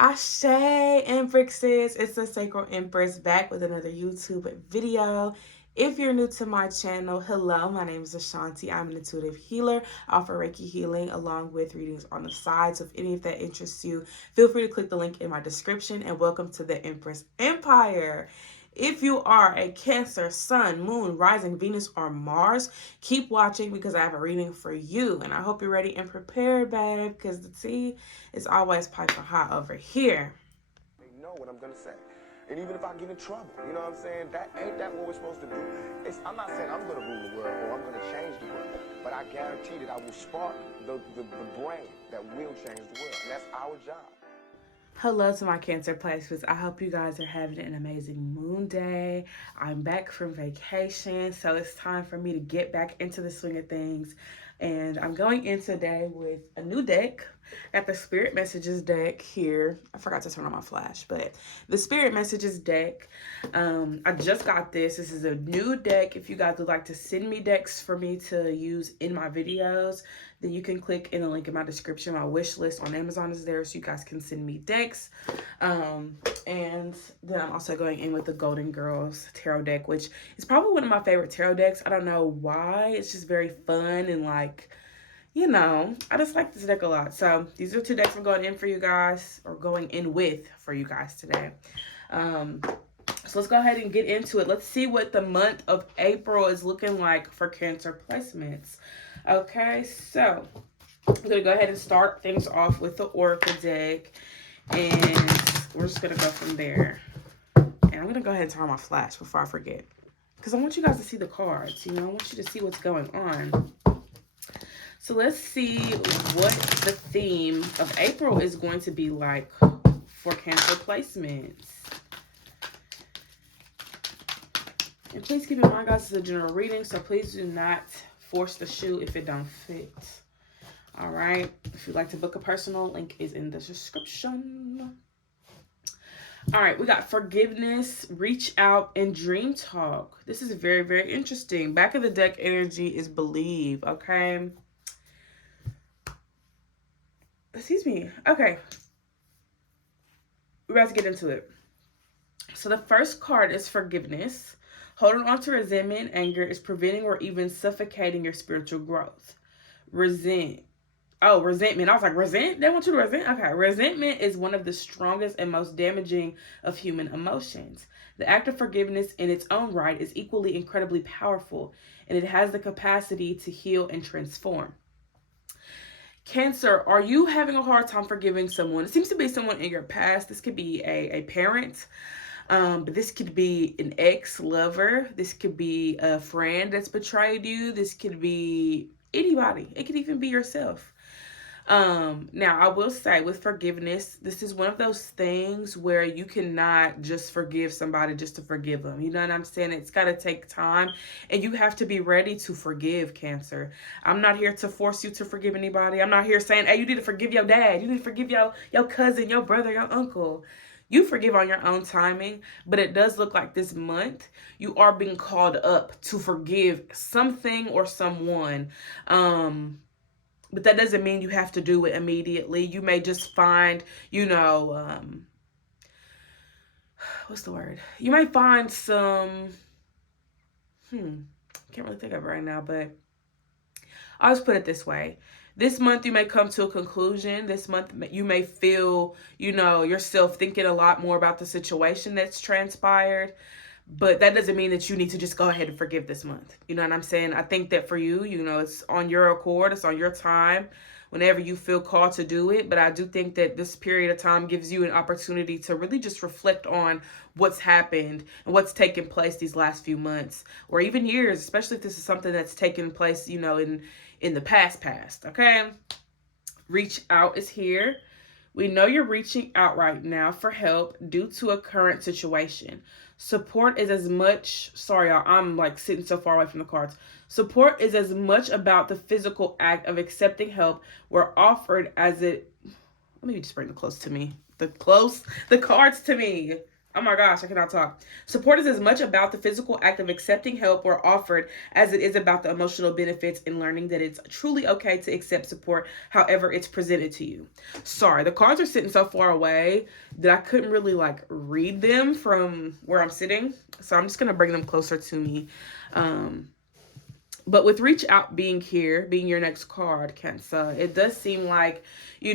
Ashe Empresses, it's the Sacral Empress back with another YouTube video. If you're new to my channel, hello, my name is Ashanti. I'm an intuitive healer. I offer Reiki healing along with readings on the side. So if any of that interests you, feel free to click the link in my description and welcome to the Empress Empire. If you are a Cancer, Sun, Moon, Rising, Venus, or Mars, keep watching because I have a reading for you. And I hope you're ready and prepared, babe, because the tea is always piping hot over here. They know what I'm gonna say. And even if I get in trouble, you know what I'm saying? Ain't that what we're supposed to do? I'm not saying I'm gonna rule the world or I'm gonna change the world, but I guarantee that I will spark the brain that will change the world. And that's our job. Hello to my Cancer placements. I hope you guys are having an amazing moon day. I'm back from vacation, so it's time for me to get back into the swing of things. And I'm going in today with a new deck. Got the Spirit Messages deck here. I forgot to turn on my flash, but the Spirit Messages deck. I just got this. This is a new deck. If you guys would like to send me decks for me to use in my videos, then you can click in the link in my description. My wish list on Amazon is there, so you guys can send me decks. And then I'm also going in with the Golden Girls tarot deck, which is probably one of my favorite tarot decks. I don't know why. It's just very fun and like, you know, I just like this deck a lot. So these are two decks I'm going in for you guys, or going in with for you guys today. So let's go ahead and get into it. Let's see what the month of April is looking like for Cancer placements. Okay, so I'm going to go ahead and start things off with the Oracle deck. And we're just going to go from there. And I'm going to go ahead and turn on my flash before I forget, because I want you guys to see the cards. You know, I want you to see what's going on. So let's see what the theme of April is going to be like for Cancer placements. And please keep in mind, guys, it's a general reading, so please do not force the shoe if it don't fit. All right. If you'd like to book a personal, link is in the description. All right, we got forgiveness, reach out, and dream talk. This is very, very interesting. Back of the deck energy is believe, okay? Excuse me. Okay. We're about to get into it. So the first card is forgiveness. Holding on to resentment and anger is preventing or even suffocating your spiritual growth. Resentment. I was like, resent? They want you to resent? Okay. Resentment is one of the strongest and most damaging of human emotions. The act of forgiveness in its own right is equally incredibly powerful, and it has the capacity to heal and transform. Cancer, are you having a hard time forgiving someone? It seems to be someone in your past. This could be a parent. But this could be an ex-lover. This could be a friend that's betrayed you. This could be anybody. It could even be yourself. Now, I will say with forgiveness, this is one of those things where you cannot just forgive somebody just to forgive them. You know what I'm saying? It's got to take time, and you have to be ready to forgive, Cancer. I'm not here to force you to forgive anybody. I'm not here saying, hey, you need to forgive your dad. You need to forgive your cousin, your brother, your uncle. You forgive on your own timing, but it does look like this month you are being called up to forgive something or someone. But that doesn't mean you have to do it immediately. You may just find, you know, what's the word? You may find some, can't really think of it right now, but I'll just put it this way. This month, you may come to a conclusion. This month, you may feel, you know, yourself thinking a lot more about the situation that's transpired. But that doesn't mean that you need to just go ahead and forgive this month. You know what I'm saying? I think that for you, you know, it's on your accord. It's on your time whenever you feel called to do it. But I do think that this period of time gives you an opportunity to really just reflect on what's happened and what's taken place these last few months or even years, especially if this is something that's taken place, you know, in the past, okay? Reach out is here. We know you're reaching out right now for help due to a current situation. Support is as much, sorry, y'all, I'm like sitting so far away from the cards. Support is as much about the physical act of accepting help where offered as it, let me just bring the cards to me. Oh my gosh, I cannot talk. Support is as much about the physical act of accepting help or offered as it is about the emotional benefits in learning that it's truly okay to accept support however it's presented to you. Sorry, the cards are sitting so far away that I couldn't really like read them from where I'm sitting. So I'm just gonna bring them closer to me. Um, but with reach out being here, being your next card, Cancer, it does seem like, you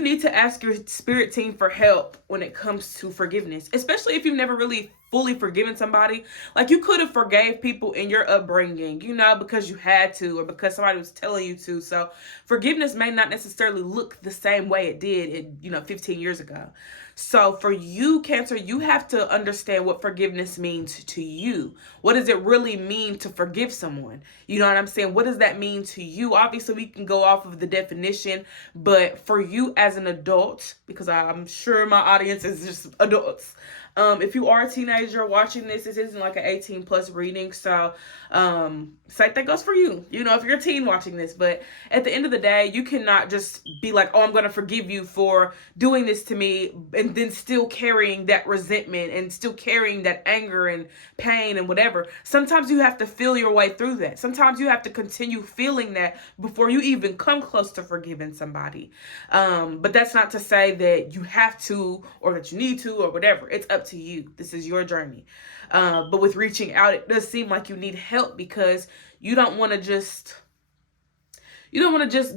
need to ask your spirit team for help when it comes to forgiveness, especially if you've never really fully forgiven somebody. Like you could have forgave people in your upbringing, because you had to or because somebody was telling you to. So forgiveness may not necessarily look the same way it did, 15 years ago. So for you, Cancer, you have to understand what forgiveness means to you. What does it really mean to forgive someone? You know what I'm saying? What does that mean to you? Obviously, we can go off of the definition, but for you as an adult, because I'm sure my audience is just adults. If you are a teenager watching this isn't like an 18 plus reading. So, same thing goes for you, if you're a teen watching this. But at the end of the day, you cannot just be like, oh, I'm going to forgive you for doing this to me, and then still carrying that resentment and still carrying that anger and pain and whatever. Sometimes you have to feel your way through that. Sometimes you have to continue feeling that before you even come close to forgiving somebody. But that's not to say that you have to or that you need to or whatever. It's up to you. This is your journey. But with reaching out, it does seem like you need help because you don't want to just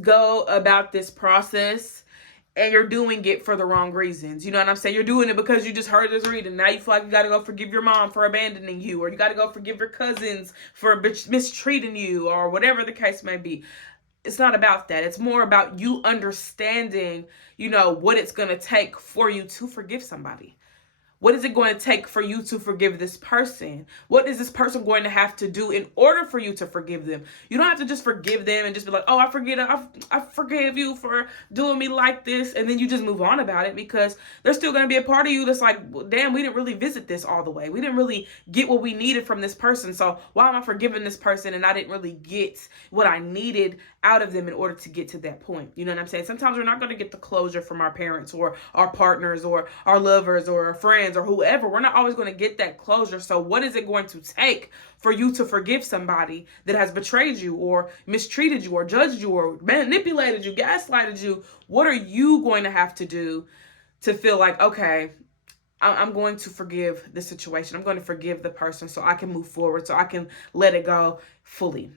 go about this process and you're doing it for the wrong reasons. You know what I'm saying? You're doing it because you just heard this reading. Now you feel like you got to go forgive your mom for abandoning you, or you got to go forgive your cousins for mistreating you, or whatever the case may be. It's not about that. It's more about you understanding, what it's going to take for you to forgive somebody. What is it going to take for you to forgive this person? What is this person going to have to do in order for you to forgive them? You don't have to just forgive them and just be like, oh, I forgive you for doing me like this. And then you just move on about it, because there's still going to be a part of you that's like, well, damn, we didn't really visit this all the way. We didn't really get what we needed from this person. So why am I forgiving this person and I didn't really get what I needed out of them in order to get to that point? You know what I'm saying? Sometimes we're not going to get the closure from our parents or our partners or our lovers or our friends or whoever. We're not always going to get that closure. So what is it going to take for you to forgive somebody that has betrayed you or mistreated you or judged you or manipulated you, gaslighted you? What are you going to have to do to feel like, okay, I'm going to forgive the situation. I'm going to forgive the person so I can move forward, so I can let it go fully.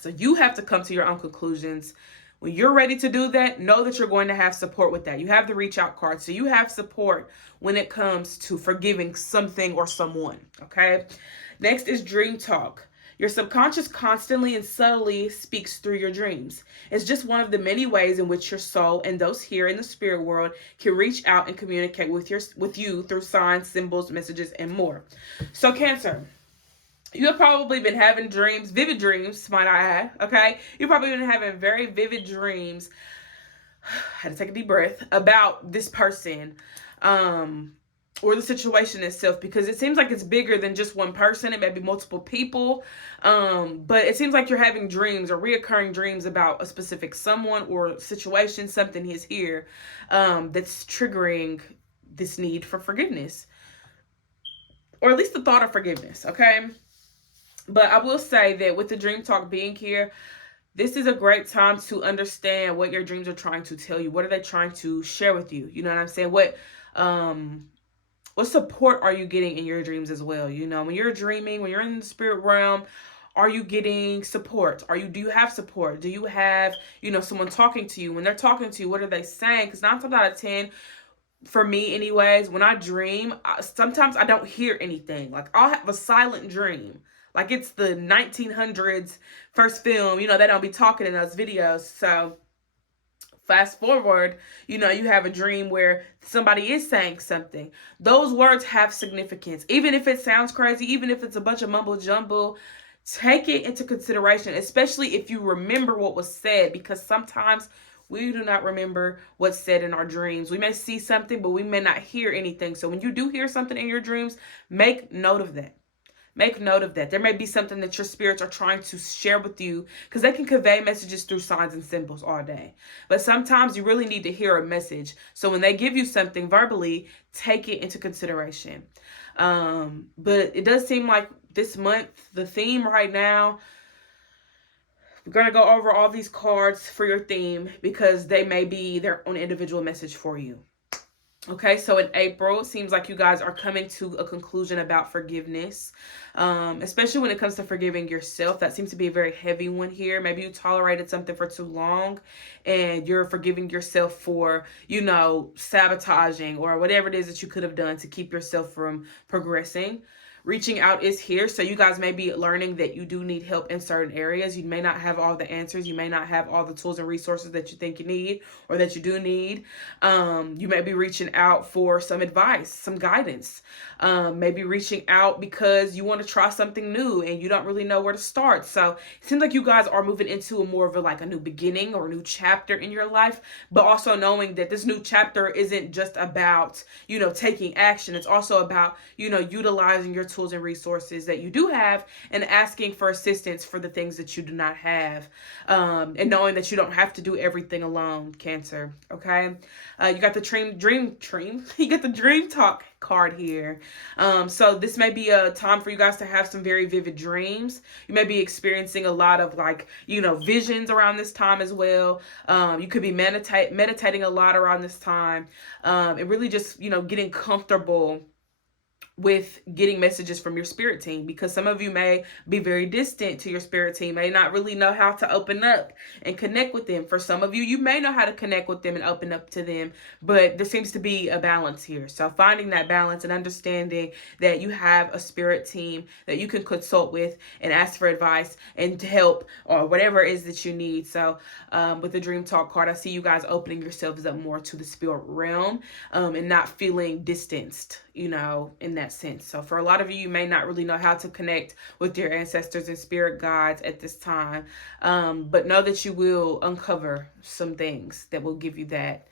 So you have to come to your own conclusions. When you're ready to do that, know that you're going to have support with that. You have the reach out card. So you have support when it comes to forgiving something or someone, okay? Next is dream talk. Your subconscious constantly and subtly speaks through your dreams. It's just one of the many ways in which your soul and those here in the spirit world can reach out and communicate with you through signs, symbols, messages, and more. So Cancer, you have probably been having dreams, vivid dreams, might I add, okay? You've probably been having very vivid dreams. I had to take a deep breath about this person, or the situation itself, because it seems like it's bigger than just one person. It may be multiple people, but it seems like you're having dreams or reoccurring dreams about a specific someone or situation. Something is here that's triggering this need for forgiveness, or at least the thought of forgiveness, okay? But I will say that with the dream talk being here, this is a great time to understand what your dreams are trying to tell you. What are they trying to share with you? You know what I'm saying? What support are you getting in your dreams as well? When you're dreaming, when you're in the spirit realm, are you getting support? Do you have support? Do you have, someone talking to you? When they're talking to you, what are they saying? Because 9 times out of 10, for me anyways, when I dream, sometimes I don't hear anything. Like I'll have a silent dream. Like it's the 1900s first film, they don't be talking in those videos. So fast forward, you have a dream where somebody is saying something. Those words have significance. Even if it sounds crazy, even if it's a bunch of mumbo jumbo, take it into consideration, especially if you remember what was said, because sometimes we do not remember what's said in our dreams. We may see something, but we may not hear anything. So when you do hear something in your dreams, make note of that. Make note of that. There may be something that your spirits are trying to share with you, because they can convey messages through signs and symbols all day. But sometimes you really need to hear a message. So when they give you something verbally, take it into consideration. But it does seem like this month, the theme right now, we're going to go over all these cards for your theme because they may be their own individual message for you. Okay, so in April, it seems like you guys are coming to a conclusion about forgiveness, especially when it comes to forgiving yourself. That seems to be a very heavy one here. Maybe you tolerated something for too long and you're forgiving yourself for, sabotaging or whatever it is that you could have done to keep yourself from progressing. Reaching out is here. So you guys may be learning that you do need help in certain areas. You may not have all the answers. You may not have all the tools and resources that you think you need or that you do need. You may be reaching out for some advice, some guidance. Maybe reaching out because you want to try something new and you don't really know where to start. So it seems like you guys are moving into a more of a new beginning or a new chapter in your life, but also knowing that this new chapter isn't just about, taking action. It's also about, utilizing your tools and resources that you do have and asking for assistance for the things that you do not have, and knowing that you don't have to do everything alone, Cancer. Okay, you got the dream you get the dream talk card here. So this may be a time for you guys to have some very vivid dreams. You may be experiencing a lot of visions around this time as well. You could be meditating a lot around this time, and really just getting comfortable with getting messages from your spirit team, because some of you may be very distant to your spirit team, may not really know how to open up and connect with them. For some of you, you may know how to connect with them and open up to them, but there seems to be a balance here. So finding that balance and understanding that you have a spirit team that you can consult with and ask for advice and help or whatever it is that you need. So with the dream talk card, I see you guys opening yourselves up more to the spirit realm, and not feeling distanced, in that sense. So for a lot of you, you may not really know how to connect with your ancestors and spirit guides at this time, but know that you will uncover some things that will give you that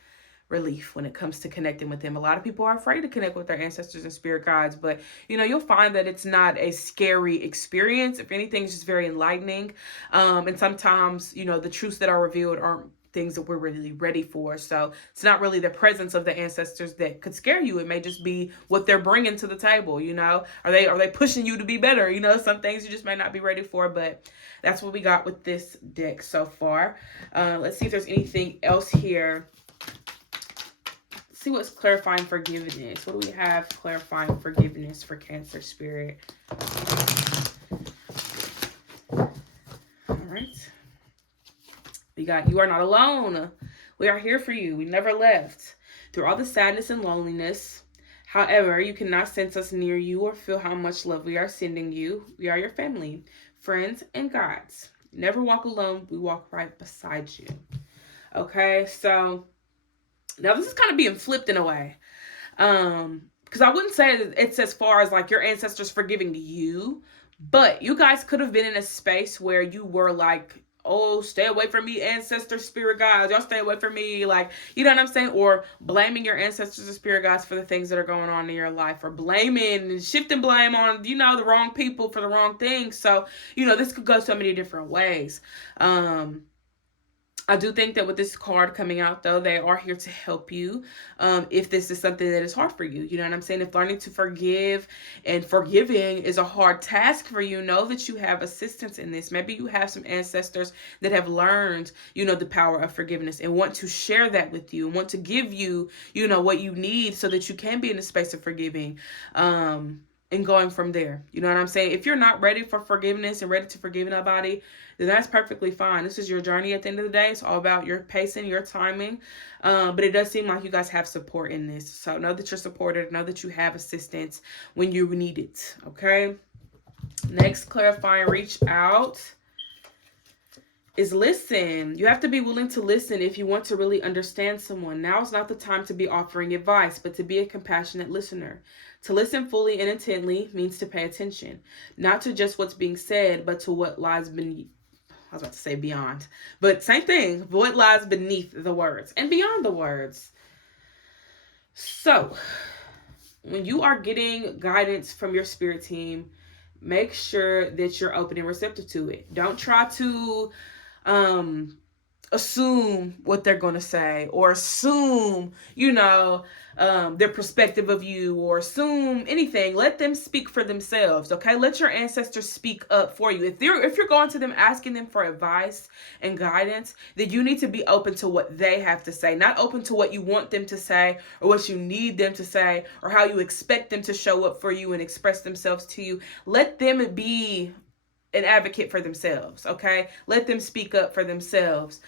relief when it comes to connecting with them. A lot of people are afraid to connect with their ancestors and spirit guides, but you'll find that it's not a scary experience. If anything, it's just very enlightening. And sometimes, the truths that are revealed aren't things that we're really ready for. So it's not really the presence of the ancestors that could scare you. It may just be what they're bringing to the table. Are they pushing you to be better? Some things you just may not be ready for, but that's what we got with this deck so far. Let's see if there's anything else here. Let's see what's clarifying forgiveness. What do we have clarifying forgiveness for Cancer spirit? All right. We got, you are not alone. We are here for you. We never left. Through all the sadness and loneliness, however, you cannot sense us near you or feel how much love we are sending you. We are your family, friends, and guides. Never walk alone. We walk right beside you. Okay, so now this is kind of being flipped in a way. Because I wouldn't say it's as far as your ancestors forgiving you, but you guys could have been in a space where you were oh, stay away from me, ancestor spirit guides. Y'all stay away from me. You know what I'm saying? Or blaming your ancestors and spirit guides for the things that are going on in your life, or blaming and shifting blame on, the wrong people for the wrong things. So, this could go so many different ways. I do think that with this card coming out, though, they are here to help you if this is something that is hard for you. You know what I'm saying? If learning to forgive and forgiving is a hard task for you, know that you have assistance in this. Maybe you have some ancestors that have learned, the power of forgiveness and want to share that with you, want to give you, what you need so that you can be in a space of forgiving. And going from there. You know what I'm saying? If you're not ready for forgiveness and ready to forgive nobody, then that's perfectly fine. This is your journey at the end of the day. It's all about your pacing, your timing. But it does seem like you guys have support in this. So know that you're supported. Know that you have assistance when you need it. Okay? Next, clarifying reach out is listen. You have to be willing to listen if you want to really understand someone. Now is not the time to be offering advice, but to be a compassionate listener. To listen fully and intently means to pay attention, not to just what's being said, but to what lies beneath. I was about to say beyond, but same thing. What lies beneath the words and beyond the words. So when you are getting guidance from your spirit team, make sure that you're open and receptive to it. Don't try to um assume what they're going to say, or assume, their perspective of you, or assume anything. Let them speak for themselves. Okay, let your ancestors speak up for you. If you're going to them asking them for advice and guidance, then you need to be open to what they have to say, not open to what you want them to say, or what you need them to say, or how you expect them to show up for you and express themselves to you. Let them be an advocate for themselves. Okay, let them speak up for themselves,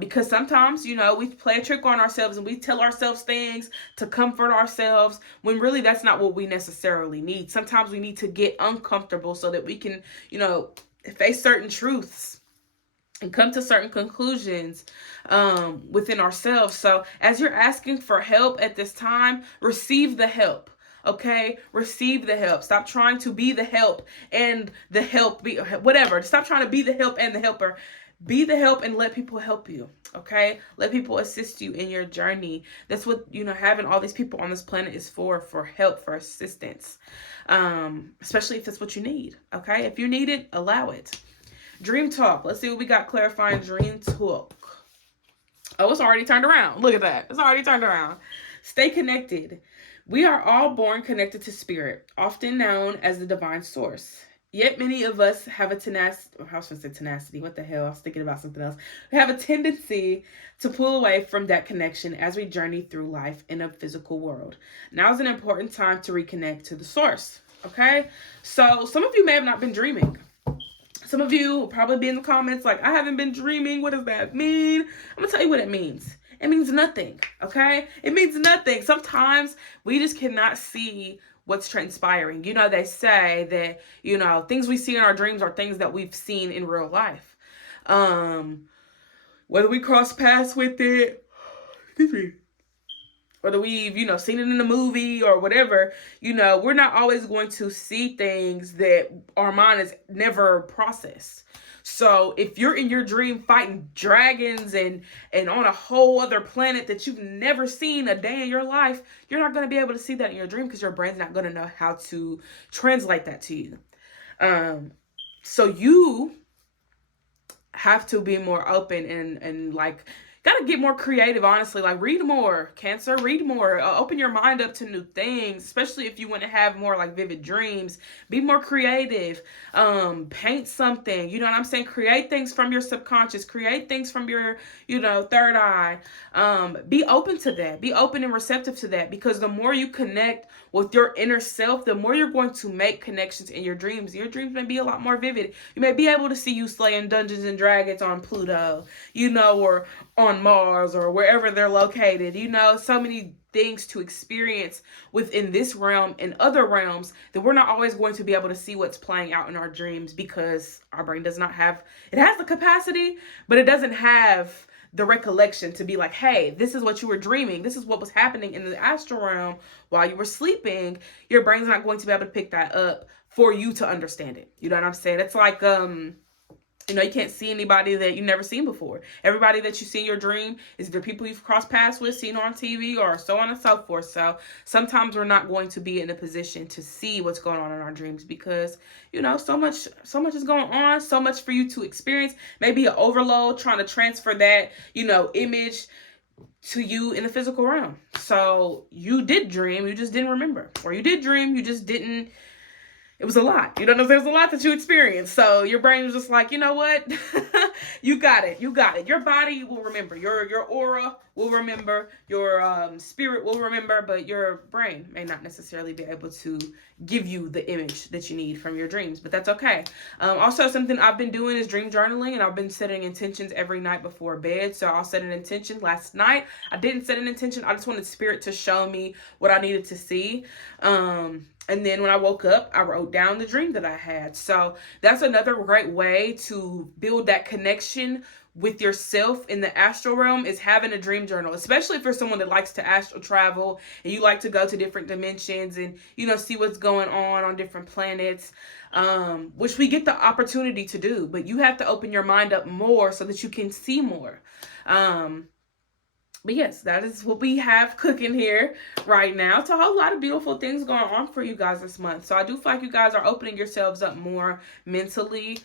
because sometimes, we play a trick on ourselves and we tell ourselves things to comfort ourselves, when really that's not what we necessarily need. Sometimes we need to get uncomfortable so that we can, face certain truths and come to certain conclusions within ourselves. So as you're asking for help at this time, receive the help. Okay, receive the help. Stop trying to be the help and the help be whatever. Stop trying to be the help and the helper. Be the help and let people help you. Okay, let people assist you in your journey. That's what, having all these people on this planet is for help, for assistance, especially if that's what you need. Okay, if you need it, allow it. Dream talk. Let's see what we got. Clarifying dream talk. Oh, it's already turned around. Look at that. It's already turned around. Stay connected. We are all born connected to spirit, often known as the divine source. Yet many of us have a tenacity. I was going to say tenacity. What the hell? I was thinking about something else. We have a tendency to pull away from that connection as we journey through life in a physical world. Now is an important time to reconnect to the source. Okay? So some of you may have not been dreaming. Some of you will probably be in the comments like, I haven't been dreaming. What does that mean? I'm going to tell you what it means. It means nothing, okay? It means nothing. Sometimes we just cannot see what's transpiring. They say that, things we see in our dreams are things that we've seen in real life. Whether we cross paths with it, excuse me, whether we've, seen it in a movie or whatever, we're not always going to see things that our mind has never processed. So if you're in your dream fighting dragons and on a whole other planet that you've never seen a day in your life, you're not going to be able to see that in your dream because your brain's not going to know how to translate that to you. So you have to be more open and like, gotta get more creative, honestly. Like, read more, Cancer. Read more. Open your mind up to new things, especially if you want to have more like vivid dreams. Be more creative. Paint something. You know what I'm saying? Create things from your subconscious. Create things from your, third eye. Be open to that. Be open and receptive to that, because the more you connect with your inner self, the more you're going to make connections in your dreams. Your dreams may be a lot more vivid. You may be able to see you slaying Dungeons and Dragons on Pluto, or on Mars, or wherever they're located. So many things to experience within this realm and other realms that we're not always going to be able to see what's playing out in our dreams, because our brain does not have, it has the capacity, but it doesn't have the recollection to be like, hey, this is what you were dreaming. This is what was happening in the astral realm while you were sleeping. Your brain's not going to be able to pick that up for you to understand it. You know what I'm saying? It's like, you can't see anybody that you've never seen before. Everybody that you see in your dream is either people you've crossed paths with, seen on TV, or so on and so forth. So sometimes we're not going to be in a position to see what's going on in our dreams because, so much is going on, so much for you to experience. Maybe an overload trying to transfer that, image to you in the physical realm. So you did dream, you just didn't remember. Or you did dream, you just didn't. It was a lot. There's a lot that you experienced. So your brain was just like, you know what? You got it. Your body will remember. Your aura will remember. Your spirit will remember. But your brain may not necessarily be able to give you the image that you need from your dreams. But that's okay. Also, something I've been doing is dream journaling. And I've been setting intentions every night before bed. So I'll set an intention. Last night, I didn't set an intention. I just wanted spirit to show me what I needed to see. And then when I woke up, I wrote down the dream that I had. So that's another great way to build that connection with yourself in the astral realm, is having a dream journal, especially if you're someone that likes to astral travel and you like to go to different dimensions and, see what's going on different planets, which we get the opportunity to do. But you have to open your mind up more so that you can see more. But yes, that is what we have cooking here right now. It's a whole lot of beautiful things going on for you guys this month. So I do feel like you guys are opening yourselves up more mentally,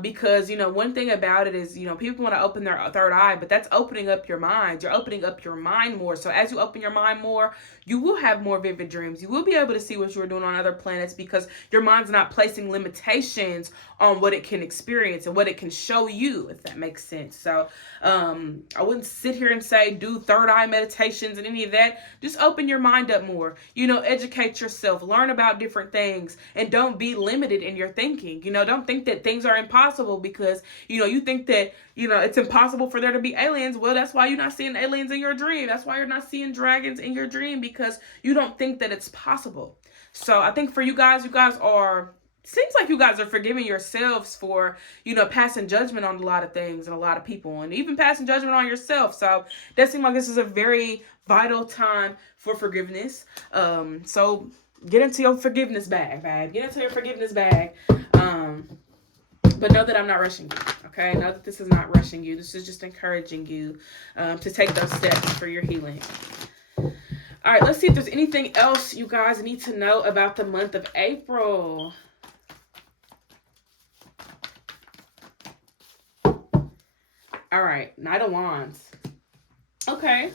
because one thing about it is people want to open their third eye, but that's opening up your mind. You're opening up your mind more. So as you open your mind more, you will have more vivid dreams. You will be able to see what you're doing on other planets because your mind's not placing limitations on what it can experience and what it can show you, if that makes sense. So I wouldn't sit here and say do third eye meditations and any of that. Just open your mind up more. Educate yourself, learn about different things, and don't be limited in your thinking. Don't think that things are impossible because you think that it's impossible for there to be aliens. Well, that's why you're not seeing aliens in your dream. That's why you're not seeing dragons in your dream, because you don't think that it's possible. So I think for you guys are, seems like you guys are forgiving yourselves for passing judgment on a lot of things and a lot of people, and even passing judgment on yourself. So it does seem like this is a very vital time for forgiveness. So get into your forgiveness bag, babe. Get into your forgiveness bag. But know that I'm not rushing you. Okay, know that this is not rushing you. This is just encouraging you to take those steps for your healing. All right, let's see if there's anything else you guys need to know about the month of April. All right, Knight of Wands. Okay.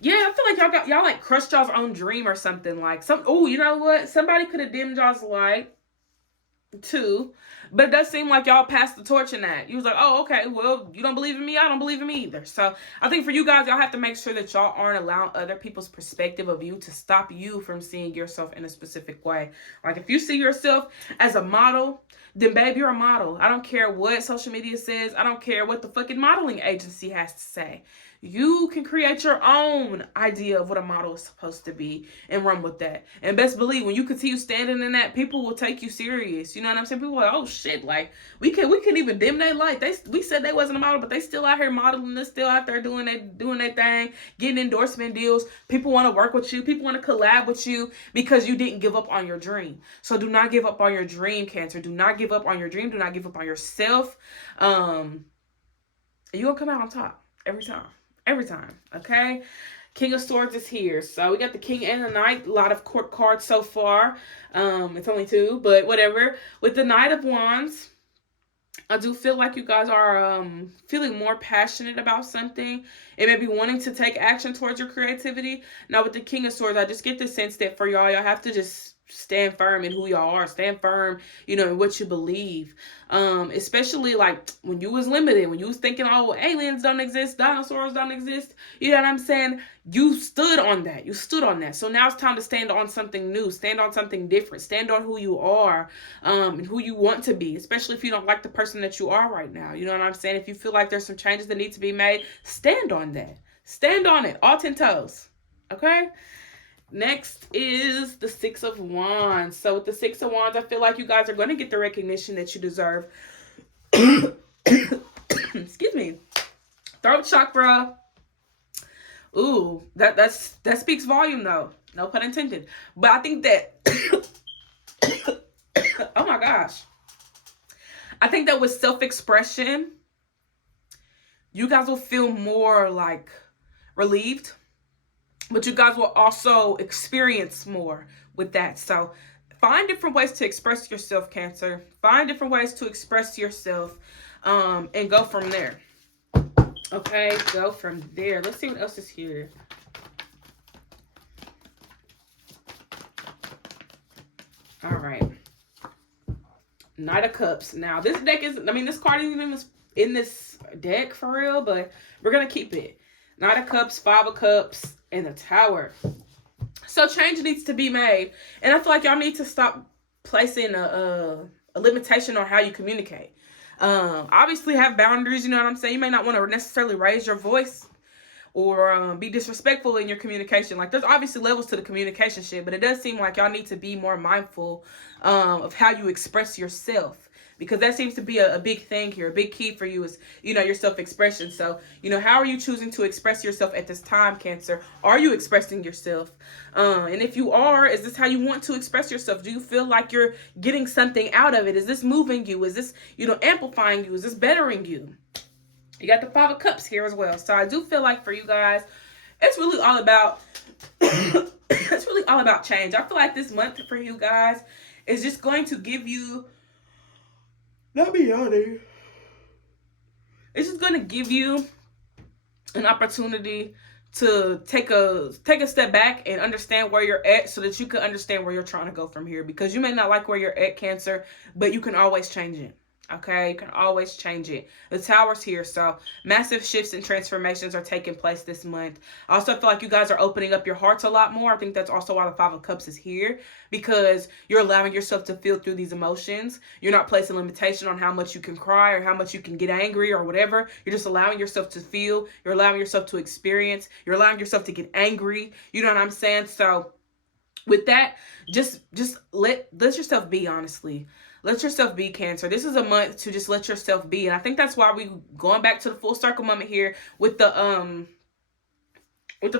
Yeah, I feel like y'all like crushed y'all's own dream or something. Like you know what? Somebody could have dimmed y'all's light too. But it does seem like y'all passed the torch in that. You was like, oh, okay, well, you don't believe in me, I don't believe in me either. So I think for you guys, y'all have to make sure that y'all aren't allowing other people's perspective of you to stop you from seeing yourself in a specific way. Like if you see yourself as a model, then babe, you're a model. I don't care what social media says. I don't care what the fucking modeling agency has to say. You can create your own idea of what a model is supposed to be and run with that. And best believe, when you continue standing in that, people will take you serious. You know what I'm saying? People are like, oh shit, like we can even dim their light. We said they wasn't a model, but they still out here modeling. They're still out there doing their thing, getting endorsement deals. People want to work with you. People want to collab with you because you didn't give up on your dream. So do not give up on your dream, Cancer. Do not give up on your dream. Do not give up on yourself. You're gonna come out on top every time. Every time, okay? King of Swords is here. So we got the King and the Knight. A lot of court cards so far. It's only 2, but whatever. With the Knight of Wands, I do feel like you guys are feeling more passionate about something and maybe wanting to take action towards your creativity. Now with the King of Swords, I just get the sense that for y'all have to just stand firm in who y'all are. Stand firm, in what you believe. Especially like when you was limited, when you was thinking, oh, aliens don't exist, dinosaurs don't exist. You know what I'm saying? You stood on that. You stood on that. So now it's time to stand on something new. Stand on something different. Stand on who you are, and who you want to be, especially if you don't like the person that you are right now. You know what I'm saying? If you feel like there's some changes that need to be made, stand on that. Stand on it. All 10 toes. Okay? Next is the 6 of Wands. So with the 6 of Wands, I feel like you guys are going to get the recognition that you deserve. Excuse me. Throat chakra. Ooh, that speaks volume though. No pun intended. But I think that oh my gosh. I think that with self-expression, you guys will feel more like relieved. But you guys will also experience more with that. So find different ways to express yourself, Cancer. Find different ways to express yourself, and go from there. Okay, go from there. Let's see what else is here. All right. Knight of Cups. Now, this card isn't even in this deck for real, but we're going to keep it. Knight of Cups, 5 of Cups, and the Tower. So change needs to be made. And I feel like y'all need to stop placing a limitation on how you communicate. Obviously have boundaries, you know what I'm saying? You may not want to necessarily raise your voice or be disrespectful in your communication. Like there's obviously levels to the communication shit, but it does seem like y'all need to be more mindful of how you express yourself. Because that seems to be a big thing here. A big key for you is, your self-expression. So, how are you choosing to express yourself at this time, Cancer? Are you expressing yourself? And if you are, is this how you want to express yourself? Do you feel like you're getting something out of it? Is this moving you? Is this, amplifying you? Is this bettering you? You got the Five of Cups here as well. So I do feel like for you guys, it's really all about it's really all about change. I feel like this month for you guys is just going to give you, let me honest, it's just going to give you an opportunity to take a step back and understand where you're at so that you can understand where you're trying to go from here, because you may not like where you're at, Cancer, but you can always change it. Okay, you can always change it. The Tower's here, so massive shifts and transformations are taking place this month. I also feel like you guys are opening up your hearts a lot more. I think that's also why the Five of Cups is here, because you're allowing yourself to feel through these emotions. You're not placing limitation on how much you can cry or how much you can get angry or whatever. You're just allowing yourself to feel. You're allowing yourself to experience. You're allowing yourself to get angry. You know what I'm saying? So with that, just let yourself be, honestly. Let yourself be, Cancer. This is a month to just let yourself be. And I think that's why we going back to the full circle moment here with the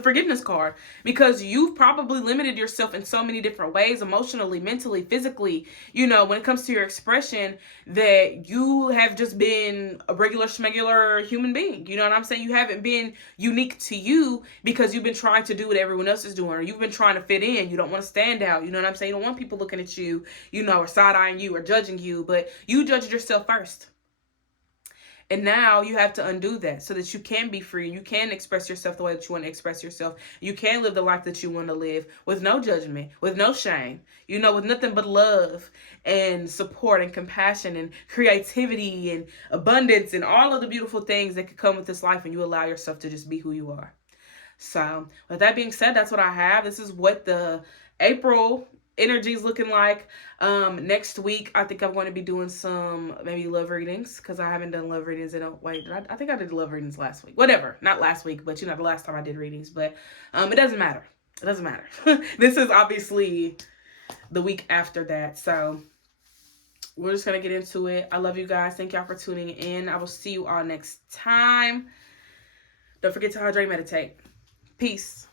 forgiveness card, because you've probably limited yourself in so many different ways, emotionally, mentally, physically, when it comes to your expression, that you have just been a regular schmegular human being. You know what I'm saying? You haven't been unique to you because you've been trying to do what everyone else is doing, or you've been trying to fit in. You don't want to stand out. You know what I'm saying? You don't want people looking at you, or side-eyeing you or judging you, but you judged yourself first. And now you have to undo that so that you can be free. You can express yourself the way that you want to express yourself. You can live the life that you want to live with no judgment, with no shame, with nothing but love and support and compassion and creativity and abundance and all of the beautiful things that could come with this life, and you allow yourself to just be who you are. So with that being said, that's what I have. This is what the April energy is looking like. Next week, I think I'm going to be doing some maybe love readings, because I haven't done love readings in a wait. I think I did love readings last week. Whatever, not last week, but the last time I did readings. But it doesn't matter. It doesn't matter. This is obviously the week after that. So we're just gonna get into it. I love you guys. Thank y'all for tuning in. I will see you all next time. Don't forget to hydrate, meditate. Peace.